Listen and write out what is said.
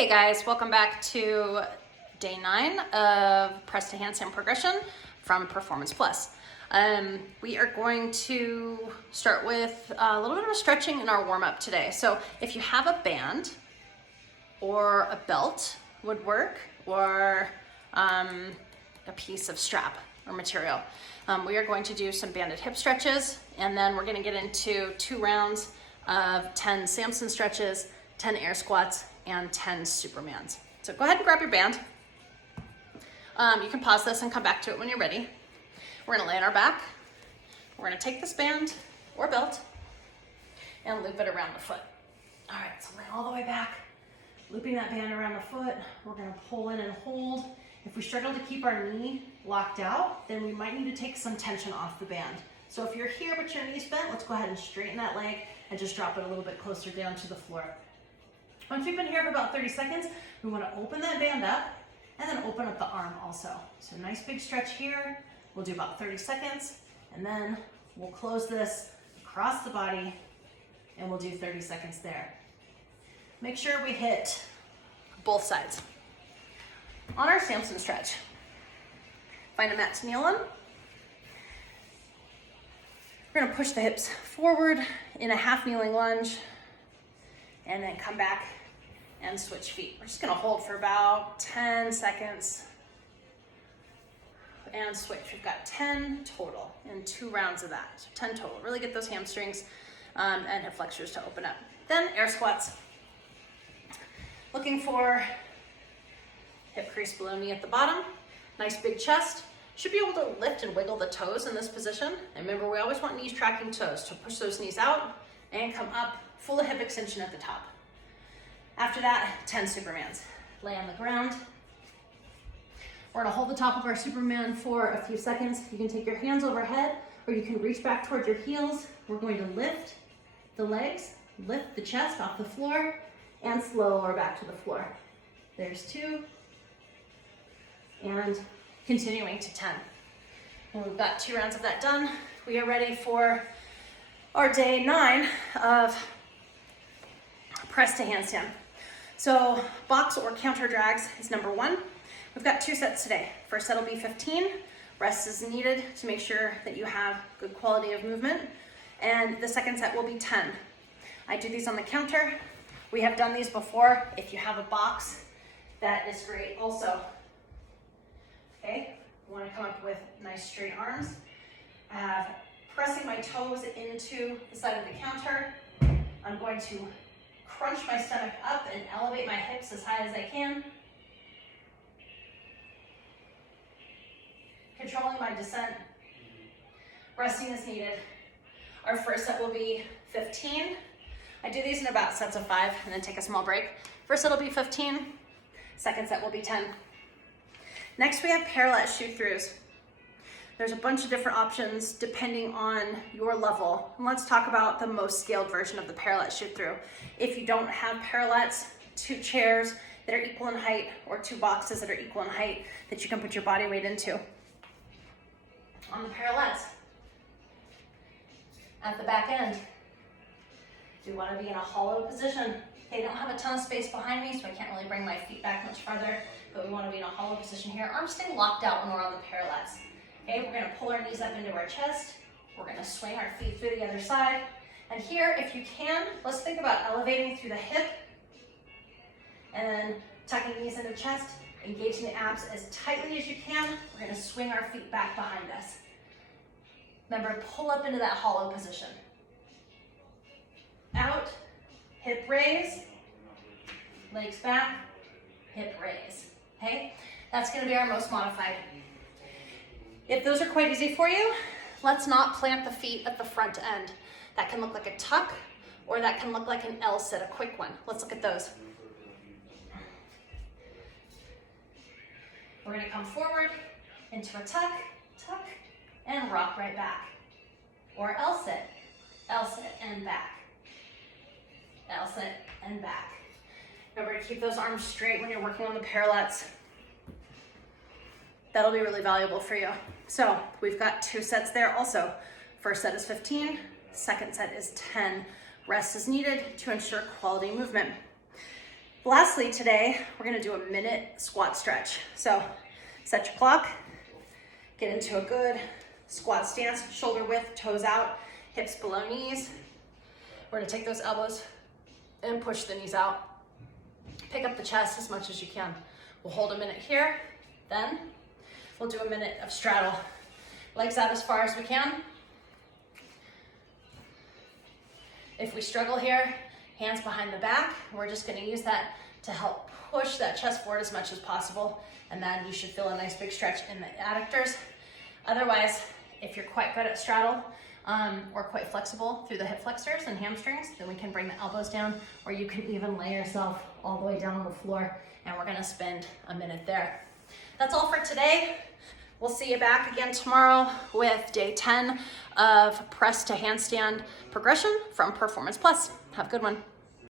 Hey guys, welcome back to day 9 of press to handstand progression from Performance Plus. We are going to start with a little bit of a stretching in our warm-up today. So if you have a band or a belt would work, or a piece of strap or material. We are going to do some banded hip stretches, and then we're going to get into 2 rounds of 10 Samson stretches, 10 air squats, and 10 Supermans. So go ahead and grab your band. You can pause this and come back to it when you're ready. We're gonna lay on our back. We're gonna take this band or belt and loop it around the foot. All right, so lay all the way back, looping that band around the foot. We're gonna pull in and hold. If we struggle to keep our knee locked out, then we might need to take some tension off the band. So if you're here but your knee's bent, let's go ahead and straighten that leg and just drop it a little bit closer down to the floor. Once we've been here for about 30 seconds, we want to open that band up and then open up the arm also. So nice big stretch here. We'll do about 30 seconds, and then we'll close this across the body and we'll do 30 seconds there. Make sure we hit both sides. On our Samson stretch, find a mat to kneel on. We're gonna push the hips forward in a half kneeling lunge and then come back and switch feet. We're just gonna hold for about 10 seconds and switch. We've got 10 total in 2 rounds of that. So 10 total. Really get those hamstrings and hip flexors to open up. Then air squats. Looking for hip crease below knee at the bottom. Nice big chest. Should be able to lift and wiggle the toes in this position. And remember, we always want knees tracking toes. So push those knees out and come up, full of hip extension at the top. After that, 10 Supermans. Lay on the ground. We're gonna hold the top of our Superman for a few seconds. You can take your hands overhead, or you can reach back towards your heels. We're going to lift the legs, lift the chest off the floor, and slow lower back to the floor. There's 2, and continuing to 10. When we've got 2 rounds of that done, we are ready for our day 9 of press to handstand. So box or counter drags is number 1. We've got 2 sets today. First set will be 15. Rest is needed to make sure that you have good quality of movement. And the second set will be 10. I do these on the counter. We have done these before. If you have a box, that is great also. Okay, we want to come up with nice straight arms. I have pressing my toes into the side of the counter. I'm going to crunch my stomach up and elevate my hips as high as I can. Controlling my descent. Resting is needed. Our first set will be 15. I do these in about sets of 5 and then take a small break. First set will be 15. Second set will be 10. Next we have parallette shoot-throughs. There's a bunch of different options depending on your level. And let's talk about the most scaled version of the parallette shoot-through. If you don't have parallettes, 2 chairs that are equal in height or 2 boxes that are equal in height that you can put your body weight into. On the parallettes, at the back end, we want to be in a hollow position. They don't have a ton of space behind me, so I can't really bring my feet back much farther, but we want to be in a hollow position here. Arms stay locked out when we're on the parallettes. Okay, we're gonna pull our knees up into our chest. We're gonna swing our feet through the other side. And here, if you can, let's think about elevating through the hip and then tucking knees into chest, engaging the abs as tightly as you can. We're gonna swing our feet back behind us. Remember, pull up into that hollow position. Out, hip raise, legs back, hip raise, okay? That's gonna be our most modified. If those are quite easy for you, let's not plant the feet at the front end. That can look like a tuck, or that can look like an L sit, a quick one. Let's look at those. We're gonna come forward into a tuck, tuck, and rock right back. Or L sit and back. L sit and back. Remember to keep those arms straight when you're working on the parallettes. That'll be really valuable for you. So we've got 2 sets there also. First set is 15, second set is 10. Rest is needed to ensure quality movement. Lastly, today, we're gonna do a minute squat stretch. So set your clock, get into a good squat stance, shoulder width, toes out, hips below knees. We're gonna take those elbows and push the knees out. Pick up the chest as much as you can. We'll hold a minute here, then we'll do a minute of straddle. Legs out as far as we can. If we struggle here, hands behind the back. We're just gonna use that to help push that chest forward as much as possible, and then you should feel a nice big stretch in the adductors. Otherwise, if you're quite good at straddle, or quite flexible through the hip flexors and hamstrings, then we can bring the elbows down, or you can even lay yourself all the way down on the floor, and we're gonna spend a minute there. That's all for today. We'll see you back again tomorrow with day 10 of press to handstand progression from Performance Plus. Have a good one.